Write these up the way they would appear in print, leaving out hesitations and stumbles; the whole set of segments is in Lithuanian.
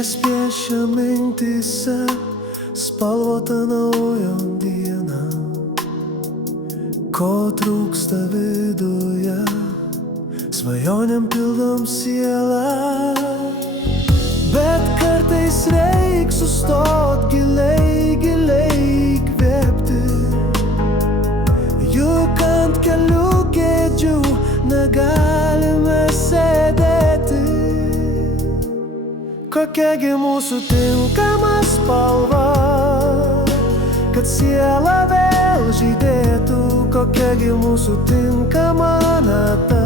Vilties piešia mintyse spalvota nauja diena. Ko trūksta viduje, svajonėm pildom sielą. Bet kartais reik sustot giliai, giliai įkvėpti. Juk ant kelių kėdžių negalime sėdėti. Kokiagi mūsų tinkama spalva, kad siela vėl žydėtų. Kokiagi mūsų tinkama nata,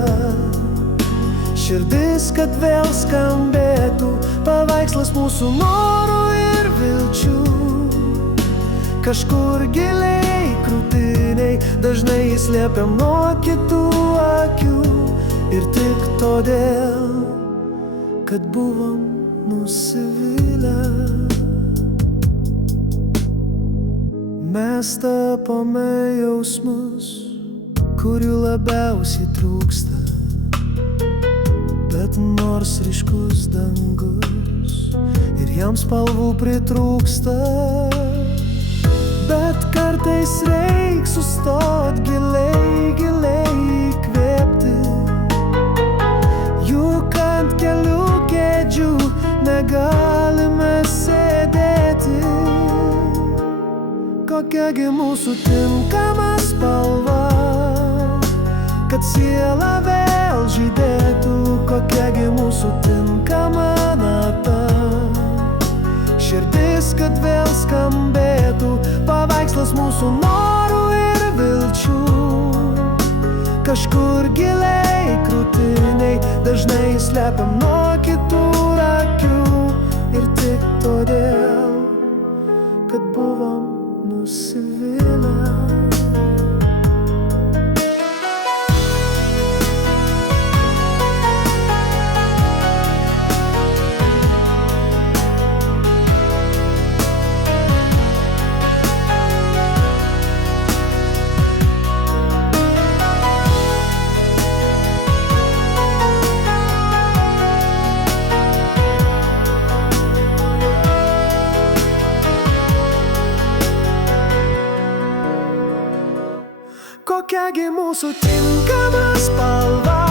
širdis, kad vėl skambėtų. Paveikslas mūsų norų ir vilčių, kažkur giliai krūtiniai. Dažnai jis slėpiam nuo kitų akių. Ir tik todėl, kad buvom nusivylę, mes tapome jausmus, kurių labiausiai trūksta. Bet nors ryškus dangus ir jam spalvų pritrūksta, bet kartais reik sustot giliai, giliai įkvėpti. Juk ant kelių kėdžių negalime sėdėti. Kokiagi mūsų tinkama spalva, kad siela vėl žydėtų. Kokiagi mūsų tinkama nata, širdis, kad vėl skambėtų. Paveikslas mūsų norų ir vilčių, kažkur giliai krūtiniai. Dažnai slepiam nuo kitų akių. Ir tik todėl, kad buvom nusivylę. Kokiagi mūsų tinkama spalva,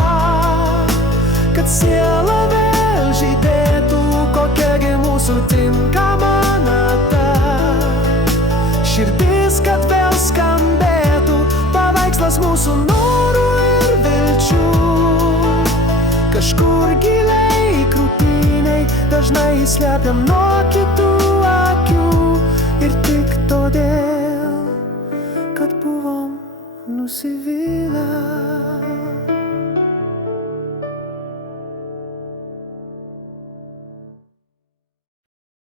kad siela vėl žydėtų. Kokiagi mūsų tinkama nata, širdis, kad vėl skambėtų. Paveikslas mūsų norų ir vilčių, kažkur giliai krūtiniai. Dažnai slepiam nuo kitų akių. Ir tik todėl, kad buvom nusivylę.